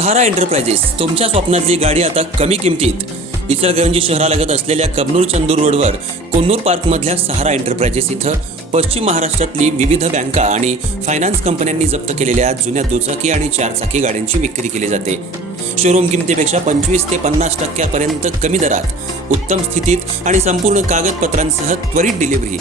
सहारा enterprises तुमच्या स्वप्नातली गाडी आता कमी किमतीत. इचलकरंजी शहरालगत असलेल्या कबनूर चंदूर रोडवर कोन्नूर पार्कमधल्या सहारा एंटरप्राइजेस इथं पश्चिम महाराष्ट्रातली विविध बँका आणि फायनान्स कंपन्यांनी जप्त केलेल्या जुन्या दुचाकी आणि चारचाकी गाड्यांची विक्री केली जाते. शोरूम किमतीपेक्षा 25 ते 50% कमी दरात, उत्तम स्थितीत आणि संपूर्ण कागदपत्रांसह त्वरित डिलिव्हरी.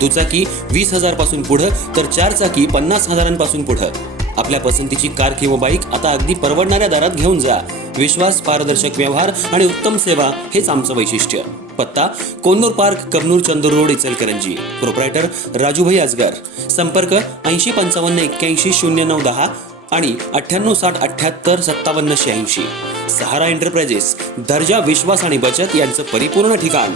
दुचाकी 20,000 पासून पुढे तर चारचाकी 50,000 पुढे. आपल्या पसंतीची कार किंवा बाईक आता अगदी परवडणाऱ्या दरात घेऊन जा. विश्वास, पारदर्शक व्यवहार आणि उत्तम सेवा हेच आमचं वैशिष्ट्य. पत्ता Konnur park, Kabnur Chandur road, Ichalkaranji. Proprietor Rajubhai Ajgar. संपर्क 8055810910 आणि 9860785786. सहारा एंटरप्राइजेस, दर्जा, विश्वास आणि बचत यांचं परिपूर्ण ठिकाण.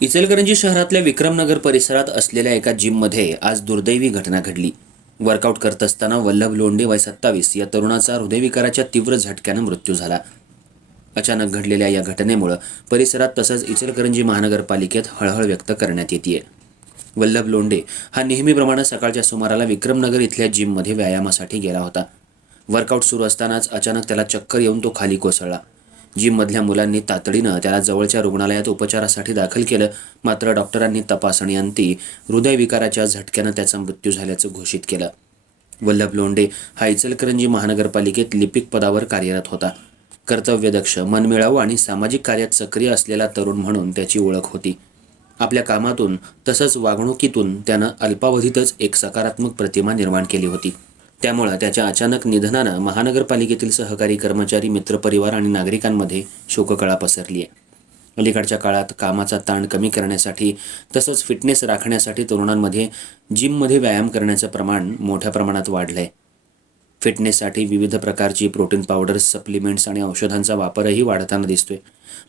इचलकरंजी शहरातल्या विक्रमनगर परिसरात असलेल्या एका जिममध्ये आज दुर्दैवी घटना घडली. वर्कआउट करत असताना वल्लभ लोंढे वय 27 या तरुणाचा हृदयविकाराच्या तीव्र झटक्यानं मृत्यू झाला. अचानक घडलेल्या या घटनेमुळे परिसरात तसंच इचलकरंजी महानगरपालिकेत हळहळ व्यक्त करण्यात येते. वल्लभ लोंढे हा नेहमीप्रमाणे सकाळच्या सुमाराला विक्रमनगर इथल्या जिममध्ये व्यायामासाठी गेला होता. वर्कआउट सुरू असतानाच अचानक त्याला चक्कर येऊन तो खाली कोसळला. जिममधल्या मुलांनी तातडीनं त्याला जवळच्या रुग्णालयात उपचारासाठी दाखल केलं. मात्र डॉक्टरांनी तपासणीअंती हृदयविकाराच्या झटक्यानं त्याचा मृत्यू झाल्याचं घोषित केलं. वल्लभ लोंढे हा इचलकरंजी महानगरपालिकेत लिपिक पदावर कार्यरत होता. कर्तव्यदक्ष, मनमिळावू आणि सामाजिक कार्यात सक्रिय असलेला तरुण म्हणून त्याची ओळख होती. आपल्या कामातून तसंच वागणुकीतून त्यानं अल्पावधीतच एक सकारात्मक प्रतिमा निर्माण केली होती. त्यामुळे त्याच्या अचानक निधनानं महानगरपालिकेतील सहकारी कर्मचारी, मित्रपरिवार आणि नागरिकांमध्ये शोककळा पसरली आहे. अलीकडच्या काळात कामाचा ताण कमी करण्यासाठी तसंच फिटनेस राखण्यासाठी तरुणांमध्ये जिममध्ये व्यायाम करण्याचं प्रमाण मोठ्या प्रमाणात वाढलं आहे. फिटनेससाठी विविध प्रकारची प्रोटीन पावडर्स, सप्लिमेंट्स आणि औषधांचा वापरही वाढताना दिसतोय.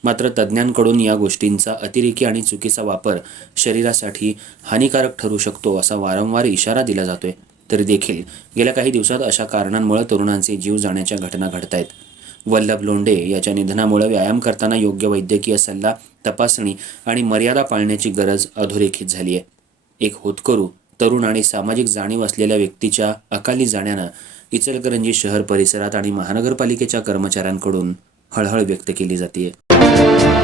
मात्र तज्ज्ञांकडून या गोष्टींचा अतिरेकी आणि चुकीचा वापर शरीरासाठी हानिकारक ठरू शकतो असा वारंवार इशारा दिला जातोय. तरी देखील गेल्या काही दिवसात अशा कारणांमुळे तरुणांचे जीव जाण्याच्या घटना घडत आहेत. वल्लभ लोंढे याच्या निधनामुळे व्यायाम करताना योग्य वैद्यकीय सल्ला, तपासणी आणि मर्यादा पाळण्याची गरज अधोरेखित झाली आहे. एक होतकरू, तरुण आणि सामाजिक जाणीव असलेल्या व्यक्तीच्या अकाली जाण्यानं इचलकरंजी शहर परिसरात आणि महानगरपालिकेच्या कर्मचाऱ्यांकडून हळहळ व्यक्त केली जाते.